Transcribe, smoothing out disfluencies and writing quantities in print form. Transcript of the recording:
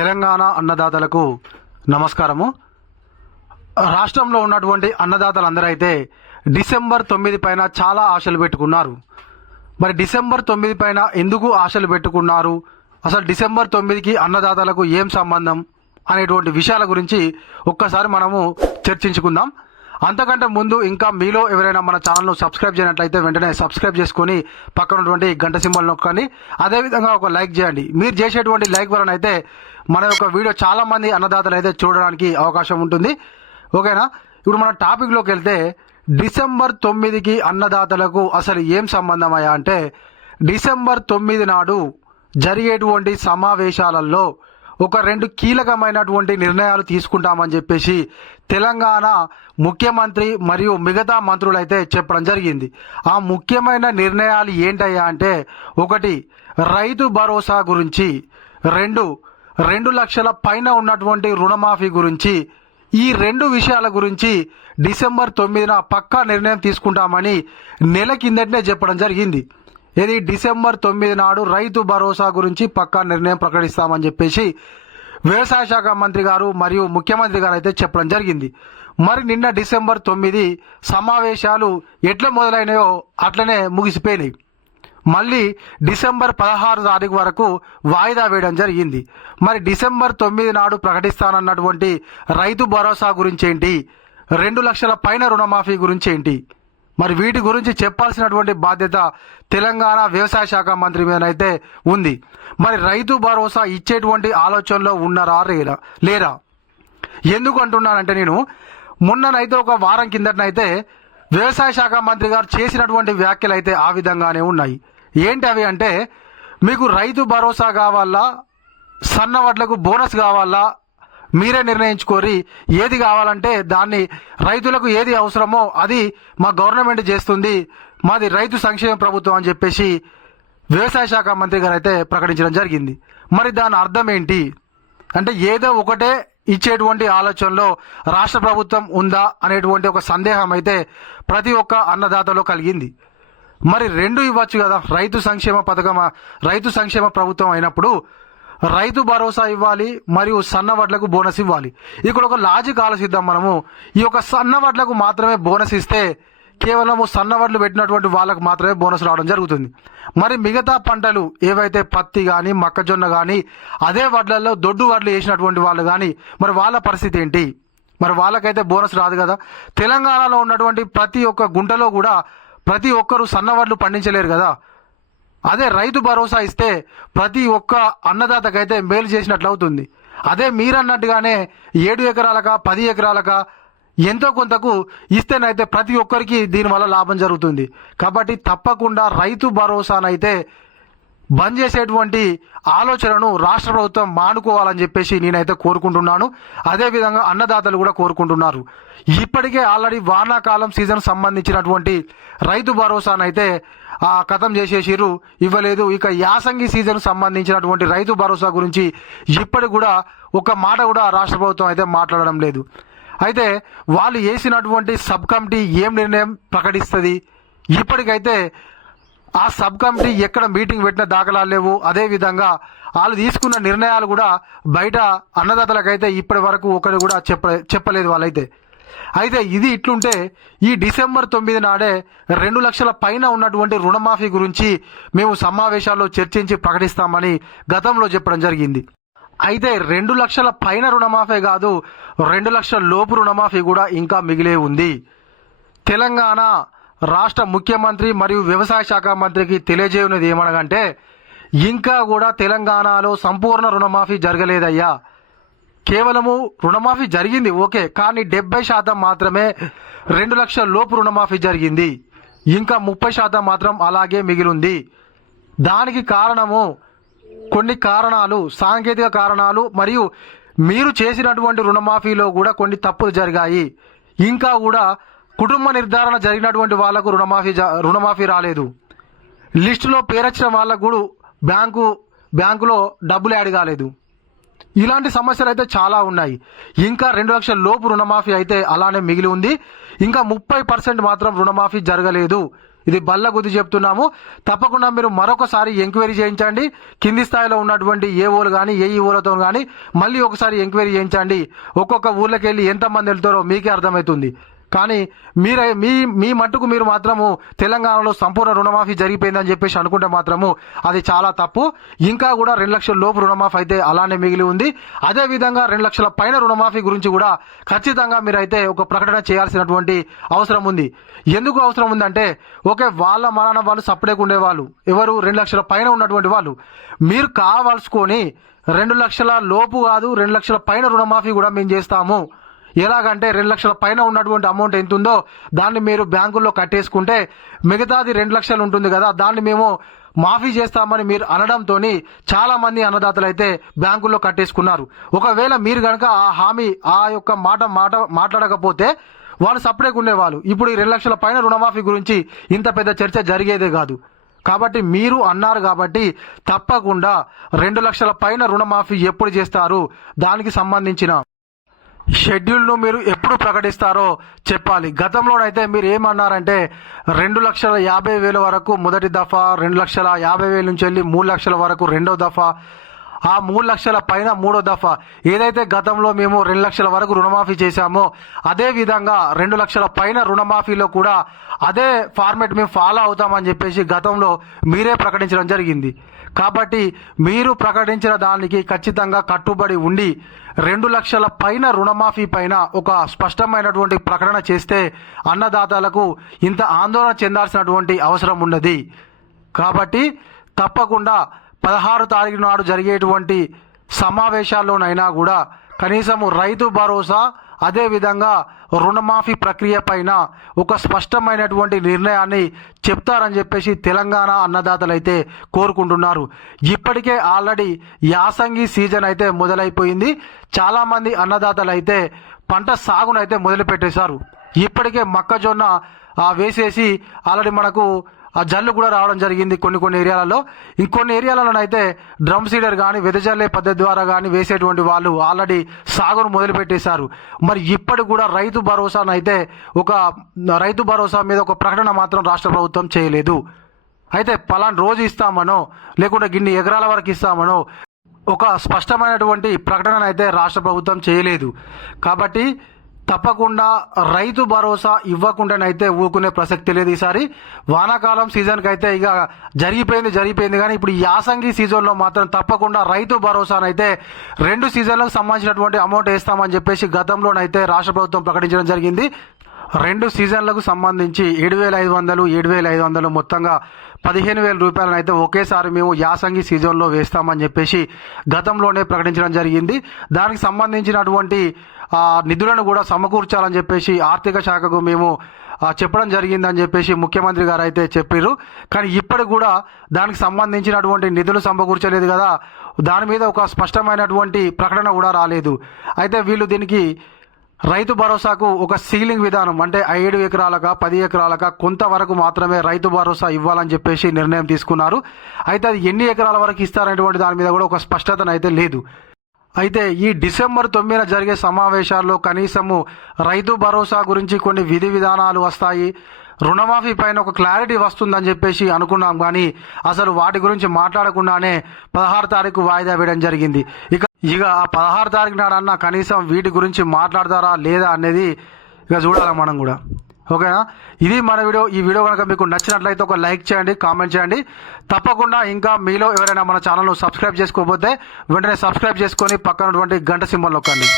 తెలంగాణ అన్నదాతలకు నమస్కారము. రాష్ట్రంలో ఉన్నటువంటి అన్నదాతలందరూ అయితే డిసెంబర్ 9 పైన చాలా ఆశలు పెట్టుకున్నారు. మరి డిసెంబర్ 9 పైన ఎందుకు ఆశలు పెట్టుకున్నారు, అసలు డిసెంబర్ 9కి అన్నదాతలకు ఏం సంబంధం అనేటువంటి విషయాల గురించి ఒక్కసారి మనము చర్చించుకుందాం. అంతకంటే ముందు ఇంకా మీలో ఎవరైనా మన ఛానల్ను సబ్స్క్రైబ్ చేయనట్లయితే వెంటనే సబ్స్క్రైబ్ చేసుకుని పక్కన ఉన్నటువంటి గంట సింబల్ నొక్కండి. అదేవిధంగా ఒక లైక్ చేయండి. మీరు చేసేటువంటి లైక్ వలన అయితే మన యొక్క వీడియో చాలా మంది అన్నదాతలు అయితే చూడడానికి అవకాశం ఉంటుంది. ఓకేనా? ఇప్పుడు మన టాపిక్లోకి వెళ్తే డిసెంబర్ 9కి అన్నదాతలకు అసలు ఏం సంబంధం అయ్యా అంటే, డిసెంబర్ 9 నాడు జరిగేటువంటి సమావేశాలలో ఒక 2 కీలకమైనటువంటి నిర్ణయాలు తీసుకుంటామని చెప్పేసి తెలంగాణ ముఖ్యమంత్రి మరియు మిగతా మంత్రులైతే చెప్పడం జరిగింది. ఆ ముఖ్యమైన నిర్ణయాలు ఏంటయ్యా అంటే, ఒకటి రైతు భరోసా గురించి, 2 లక్షల పైన ఉన్నటువంటి రుణమాఫీ గురించి. ఈ 2 విషయాల గురించి డిసెంబర్ 9న పక్కా నిర్ణయం తీసుకుంటామని నెల కిందటనే చెప్పడం జరిగింది. ఇది డిసెంబర్ 9 నాడు రైతు భరోసా గురించి పక్కా నిర్ణయం ప్రకటిస్తామని చెప్పేసి వ్యవసాయ శాఖ మంత్రి గారు మరియు ముఖ్యమంత్రి గారు అయితే చెప్పడం జరిగింది. మరి నిన్న డిసెంబర్ 9 సమావేశాలు ఎట్లా మొదలైనాయో అట్లనే ముగిసిపోయినాయి. మళ్ళీ డిసెంబర్ 16 తారీఖు వరకు వాయిదా వేయడం జరిగింది. మరి డిసెంబర్ 9 నాడు ప్రకటిస్తానన్నటువంటి రైతు భరోసా గురించి ఏంటి, 2 లక్షల పైన రుణమాఫీ గురించి ఏంటి, మరి వీటి గురించి చెప్పాల్సినటువంటి బాధ్యత తెలంగాణ వ్యవసాయ శాఖ మంత్రి మీదనైతే ఉంది. మరి రైతు భరోసా ఇచ్చేటువంటి ఆలోచనలో ఉన్నారా లేరా? ఎందుకు అంటున్నానంటే, నేను మొన్ననైతే ఒక వారం కిందటనైతే వ్యవసాయ శాఖ మంత్రి గారు చేసినటువంటి వ్యాఖ్యలు అయితే ఆ విధంగానే ఉన్నాయి. ఏంటి అవి అంటే, మీకు రైతు భరోసా కావాలా, సన్న వడ్లకు బోనస్ కావాలా, మీరే నిర్ణయించుకోరి. ఏది కావాలంటే దాన్ని, రైతులకు ఏది అవసరమో అది మా గవర్నమెంట్ చేస్తుంది, మాది రైతు సంక్షేమ ప్రభుత్వం అని చెప్పేసి వ్యవసాయ శాఖ మంత్రి గారు అయితే ప్రకటించడం జరిగింది. మరి దాని అర్థం ఏంటి అంటే, ఏదో ఒకటే ఇచ్చేటువంటి ఆలోచనలో రాష్ట్ర ప్రభుత్వం ఉందా అనేటువంటి ఒక సందేహం అయితే ప్రతి ఒక్క అన్నదాతలో కలిగింది. మరి 2 ఇవ్వచ్చు కదా. రైతు సంక్షేమ పథకం, రైతు సంక్షేమ ప్రభుత్వం అయినప్పుడు రైతు భరోసా ఇవ్వాలి మరియు సన్న వడ్లకు బోనస్ ఇవ్వాలి. ఇక్కడ ఒక లాజిక్ ఆలోచిద్దాం మనము. ఈ యొక్క సన్న వడ్లకు మాత్రమే బోనస్ ఇస్తే కేవలము సన్న వడ్లు పెట్టినటువంటి వాళ్ళకు మాత్రమే బోనస్ రావడం జరుగుతుంది. మరి మిగతా పంటలు ఏవైతే పత్తి కానీ మొక్కజొన్న కానీ అదే వడ్లలో దొడ్డు వడ్లు వేసినటువంటి వాళ్ళు కానీ మరి వాళ్ళ పరిస్థితి ఏంటి? మరి వాళ్ళకైతే బోనస్ రాదు కదా. తెలంగాణలో ఉన్నటువంటి ప్రతి ఒక్క గుంటలో కూడా ప్రతి ఒక్కరు సన్న వడ్లు పండించలేరు కదా. అదే రైతు భరోసా ఇస్తే ప్రతి ఒక్క అన్నదాతకైతే మేలు చేసినట్లు అవుతుంది. అదే మీరన్నట్టుగానే 7 ఎకరాలక 10 ఎకరాలక ఎంతో కొంతకు ఇస్తేనైతే ప్రతి ఒక్కరికి దీనివల్ల లాభం జరుగుతుంది. కాబట్టి తప్పకుండా రైతు భరోసానైతే బంద్ చేసేటువంటి ఆలోచనను రాష్ట్ర ప్రభుత్వం మానుకోవాలని చెప్పేసి నేనైతే కోరుకుంటున్నాను. అదేవిధంగా అన్నదాతలు కూడా కోరుకుంటున్నారు. ఇప్పటికే ఆల్రెడీ వానాకాలం సీజన్ సంబంధించినటువంటి రైతు భరోసానైతే ఖతం చేసేసిర్రు, ఇవ్వలేదు. ఇక యాసంగి సీజన్ సంబంధించినటువంటి రైతు భరోసా గురించి ఇప్పటికి కూడా ఒక మాట కూడా రాష్ట్ర ప్రభుత్వం అయితే మాట్లాడడం లేదు. అయితే వాళ్ళు వేసినటువంటి సబ్ కమిటీ ఏం నిర్ణయం ప్రకటిస్తుంది? ఇప్పటికైతే ఆ సబ్ కమిటీ ఎక్కడ మీటింగ్ పెట్టిన దాఖలాలు లేవు. అదేవిధంగా వాళ్ళు తీసుకున్న నిర్ణయాలు కూడా బయట అన్నదాతలకైతే ఇప్పటి వరకు ఒకటి కూడా చెప్పలేదు వాళ్ళైతే. అయితే ఇది ఇట్లుంటే ఈ డిసెంబర్ 9 నాడే 2 లక్షల పైన ఉన్నటువంటి రుణమాఫీ గురించి మేము సమావేశాల్లో చర్చించి ప్రకటిస్తామని గతంలో చెప్పడం జరిగింది. అయితే 2 లక్షల పైన రుణమాఫీ కాదు, 2 లక్షల లోపు రుణమాఫీ కూడా ఇంకా మిగిలే ఉంది. తెలంగాణ రాష్ట్ర ముఖ్యమంత్రి మరియు వ్యవసాయ శాఖ మంత్రికి తెలియజేయనిది ఏమనగంటే, ఇంకా కూడా తెలంగాణలో సంపూర్ణ రుణమాఫీ జరగలేదయ్యా. కేవలము రుణమాఫీ జరిగింది ఓకే, కానీ 70% మాత్రమే 2 లక్షల లోపు రుణమాఫీ జరిగింది. ఇంకా 30% మాత్రం అలాగే మిగిలింది. దానికి కారణము కొన్ని కారణాలు, సాంకేతిక కారణాలు, మరియు మీరు చేసినటువంటి రుణమాఫీలో కూడా కొన్ని తప్పులు జరిగాయి. ఇంకా కూడా కుటుంబ నిర్ధారణ జరిగినటువంటి వాళ్లకు రుణమాఫీ రాలేదు. లిస్టులో పేరొచ్చిన వాళ్ళకు కూడా బ్యాంకులో డబ్బులు యాడ్ కాలేదు. ఇలాంటి సమస్యలు అయితే చాలా ఉన్నాయి. ఇంకా 2 లక్షల లోపు రుణమాఫీ అయితే అలానే మిగిలి ఉంది. ఇంకా 30% మాత్రం రుణమాఫీ జరగలేదు. ఇది బల్ల గుద్ది చెప్తున్నాము. తప్పకుండా మీరు మరొకసారి ఎంక్వైరీ చేయించండి. కింది స్థాయిలో ఉన్నటువంటి ఏఓలు కానీ ఏఈఓలతో కానీ మళ్ళీ ఒకసారి ఎంక్వైరీ చేయించండి. ఒక్కొక్క ఊర్లోకి వెళ్ళి ఎంతమంది వెళ్తారో మీకే అర్థమవుతుంది. కానీ మీ మట్టుకు మీరు మాత్రము తెలంగాణలో సంపూర్ణ రుణమాఫీ జరిగిపోయిందని చెప్పేసి అనుకుంటే మాత్రము అది చాలా తప్పు. ఇంకా కూడా 2 లక్షల లోపు రుణమాఫీ అయితే అలానే మిగిలి ఉంది. అదేవిధంగా 2 లక్షల పైన రుణమాఫీ గురించి కూడా ఖచ్చితంగా మీరైతే ఒక ప్రకటన చేయాల్సినటువంటి అవసరం ఉంది. ఎందుకు అవసరం ఉందంటే ఓకే, వాళ్ళ మరణం వాళ్ళు సపరేట్ ఉండేవాళ్ళు ఎవరు 2 లక్షల పైన ఉన్నటువంటి వాళ్ళు. మీరు కావాల్సుకొని 2 లక్షల లోపు కాదు 2 లక్షల పైన రుణమాఫీ కూడా మేము చేస్తాము. ఎలాగంటే 2 లక్షల పైన ఉన్నటువంటి అమౌంట్ ఎంత ఉందో దాన్ని మీరు బ్యాంకుల్లో కట్టేసుకుంటే మిగతాది 2 లక్షలు ఉంటుంది కదా, దాన్ని మేము మాఫీ చేస్తామని మీరు అనడంతో చాలా మంది అన్నదాతలు అయితే బ్యాంకుల్లో కట్టేసుకున్నారు. ఒకవేళ మీరు కనుక ఆ హామీ ఆ యొక్క మాట మాట్లాడకపోతే వాళ్ళు సపరేట్ ఉండేవాళ్ళు. ఇప్పుడు ఈ 2 లక్షల పైన రుణమాఫీ గురించి ఇంత పెద్ద చర్చ జరిగేదే కాదు. కాబట్టి మీరు అన్నారు కాబట్టి తప్పకుండా 2 లక్షల పైన రుణమాఫీ ఎప్పుడు చేస్తారు, దానికి సంబంధించిన షెడ్యూల్ను మీరు ఎప్పుడు ప్రకటిస్తారో చెప్పాలి. గతంలోనైతే మీరు ఏమన్నారంటే 2,50,000 వరకు మొదటి దఫా, 2,50,000 నుంచి వెళ్ళి 3 లక్షల వరకు రెండో దఫా, ఆ 3 లక్షల పైన మూడో దఫా. ఏదైతే గతంలో మేము 2 లక్షల వరకు రుణమాఫీ చేశామో అదే విధంగా 2 లక్షల పైన రుణమాఫీలో కూడా అదే ఫార్మేట్ మేము ఫాలో అవుతామని చెప్పేసి గతంలో మీరే ప్రకటించడం జరిగింది. కాబట్టి మీరు ప్రకటించిన దానికి ఖచ్చితంగా కట్టుబడి ఉండి 2 లక్షల పైన రుణమాఫీ పైన ఒక స్పష్టమైనటువంటి ప్రకటన చేస్తే అన్నదాతలకు ఇంత ఆందోళన చెందాల్సినటువంటి అవసరం ఉన్నది. కాబట్టి తప్పకుండా 16 తారీఖు నాడు జరిగేటువంటి సమావేశాల్లోనైనా కూడా కనీసము రైతు భరోసా అదేవిధంగా రుణమాఫీ ప్రక్రియ పైన ఒక స్పష్టమైనటువంటి నిర్ణయాన్ని చెప్తారని చెప్పేసి తెలంగాణ అన్నదాతలు అయితే కోరుకుంటున్నారు. ఇప్పటికే ఆల్రెడీ యాసంగి సీజన్ అయితే మొదలైపోయింది. చాలామంది అన్నదాతలు అయితే పంట సాగునైతే మొదలుపెట్టేశారు. ఇప్పటికే మొక్కజొన్న వేసేసి ఆల్రెడీ మనకు ఆ జల్లు కూడా రావడం జరిగింది కొన్ని ఏరియాలలో. ఇంకొన్ని ఏరియాలలోనైతే డ్రమ్ సీడర్ కానీ వెదజల్లే పద్ధతి ద్వారా కానీ వేసేటువంటి వాళ్ళు ఆల్రెడీ సాగును మొదలుపెట్టేశారు. మరి ఇప్పటి కూడా రైతు భరోసా మీద ఒక ప్రకటన మాత్రం రాష్ట్ర ప్రభుత్వం చేయలేదు. అయితే పలానా రోజు ఇస్తామనో లేకుంటే గిన్ని ఎకరాల వరకు ఇస్తామనో ఒక స్పష్టమైనటువంటి ప్రకటన అయితే రాష్ట్ర ప్రభుత్వం చేయలేదు. కాబట్టి తప్పకుండా రైతు భరోసా ఇవ్వకుండానైతే ఊరుకునే ప్రసక్తి లేదు. ఈసారి వానాకాలం సీజన్కి అయితే ఇక జరిగిపోయింది కానీ ఇప్పుడు యాసంగి సీజన్లో మాత్రం తప్పకుండా రైతు భరోసానైతే 2 సీజన్లకు సంబంధించినటువంటి అమౌంట్ వేస్తామని చెప్పేసి గతంలోనైతే రాష్ట్ర ప్రభుత్వం ప్రకటించడం జరిగింది. 2 సీజన్లకు సంబంధించి 7,500 మొత్తంగా 15,000 రూపాయలను అయితే ఒకేసారి మేము యాసంగి సీజన్లో వేస్తామని చెప్పేసి గతంలోనే ప్రకటించడం జరిగింది. దానికి సంబంధించినటువంటి నిధులను కూడా సమకూర్చాలని చెప్పేసి ఆర్థిక శాఖకు మేము చెప్పడం జరిగిందని చెప్పేసి ముఖ్యమంత్రి గారు అయితే చెప్పారు. కానీ ఇప్పటికి కూడా దానికి సంబంధించినటువంటి నిధులు సమకూర్చలేదు కదా, దాని మీద ఒక స్పష్టమైనటువంటి ప్రకటన కూడా రాలేదు. అయితే వీళ్ళు దీనికి రైతు భరోసాకు ఒక సీలింగ్ విధానం అంటే 7 ఎకరాలక 10 ఎకరాలక కొంతవరకు మాత్రమే రైతు భరోసా ఇవ్వాలని చెప్పేసి నిర్ణయం తీసుకున్నారు. అయితే అది ఎన్ని ఎకరాల వరకు ఇస్తారనేటువంటి దాని మీద కూడా ఒక స్పష్టత అయితే లేదు. అయితే ఈ డిసెంబర్ 9న జరిగే సమావేశాల్లో కనీసము రైతు భరోసా గురించి కొన్ని విధి విధానాలు వస్తాయి, రుణమాఫీ పైన ఒక క్లారిటీ వస్తుందని చెప్పేసి అనుకున్నాం. కానీ అసలు వాటి గురించి మాట్లాడకుండానే 16 తారీఖు వాయిదా వేయడం జరిగింది. ఇక ఆ 16 తారీఖు నాడన్నా కనీసం వీటి గురించి మాట్లాడతారా లేదా అనేది ఇక చూడాలి మనం కూడా. ఓకేనా? ఇది మన వీడియో. ఈ వీడియో కనుక మీకు నచ్చినట్లయితే ఒక లైక్ చేయండి, కామెంట్ చేయండి. తప్పకుండా ఇంకా మీలో ఎవరైనా మన ఛానల్ను సబ్స్క్రైబ్ చేసుకోకపోతే వెంటనే సబ్స్క్రైబ్ చేసుకొని పక్కనటువంటి గంట సింబల్ నొక్కండి.